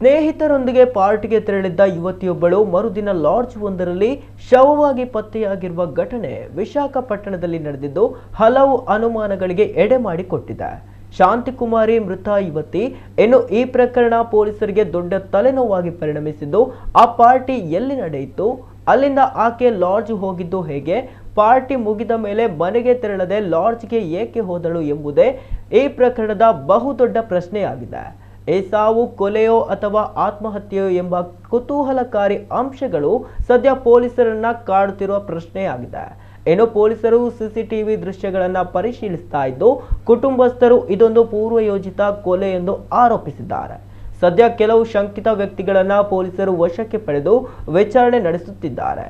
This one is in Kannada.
ಸ್ನೇಹಿತರೊಂದಿಗೆ ಪಾರ್ಟಿಗೆ ತೆರಳಿದ್ದ ಯುವತಿಯೊಬ್ಬಳು ಮರುದಿನ ಲಾಡ್ಜ್ ಒಂದರಲ್ಲಿ ಶವವಾಗಿ ಪತ್ತೆಯಾಗಿರುವ ಘಟನೆ ವಿಶಾಖಪಟ್ಟಣದಲ್ಲಿ ನಡೆದಿದ್ದು ಹಲವು ಅನುಮಾನಗಳಿಗೆ ಎಡೆ ಮಾಡಿಕೊಟ್ಟಿದೆ. ಶಾಂತಿಕುಮಾರಿ ಮೃತ ಯುವತಿ. ಇನ್ನು ಈ ಪ್ರಕರಣ ಪೊಲೀಸರಿಗೆ ದೊಡ್ಡ ತಲೆನೋವಾಗಿ ಪರಿಣಮಿಸಿದ್ದು, ಆ ಪಾರ್ಟಿ ಎಲ್ಲಿ ನಡೆಯಿತು, ಅಲ್ಲಿಂದ ಆಕೆ ಲಾಡ್ಜ್ ಹೋಗಿದ್ದು ಹೇಗೆ, ಪಾರ್ಟಿ ಮುಗಿದ ಮೇಲೆ ಮನೆಗೆ ತೆರಳದೆ ಲಾಡ್ಜ್ಗೆ ಏಕೆ ಹೋದಳು ಎಂಬುದೇ ಈ ಪ್ರಕರಣದ ಬಹುದೊಡ್ಡ ಪ್ರಶ್ನೆಯಾಗಿದೆ. ಈ ಸಾವು ಕೊಲೆಯೋ ಅಥವಾ ಆತ್ಮಹತ್ಯೆಯೋ ಎಂಬ ಕುತೂಹಲಕಾರಿ ಅಂಶಗಳು ಸದ್ಯ ಪೊಲೀಸರನ್ನ ಕಾಡುತ್ತಿರುವ ಪ್ರಶ್ನೆಯಾಗಿದೆ. ಇನ್ನು ಪೊಲೀಸರು ಸಿಸಿಟಿವಿ ದೃಶ್ಯಗಳನ್ನು ಪರಿಶೀಲಿಸ್ತಾ ಇದ್ದು, ಕುಟುಂಬಸ್ಥರು ಇದೊಂದು ಪೂರ್ವಯೋಜಿತ ಕೊಲೆ ಎಂದು ಆರೋಪಿಸಿದ್ದಾರೆ. ಸದ್ಯ ಕೆಲವು ಶಂಕಿತ ವ್ಯಕ್ತಿಗಳನ್ನ ಪೊಲೀಸರು ವಶಕ್ಕೆ ಪಡೆದು ವಿಚಾರಣೆ ನಡೆಸುತ್ತಿದ್ದಾರೆ.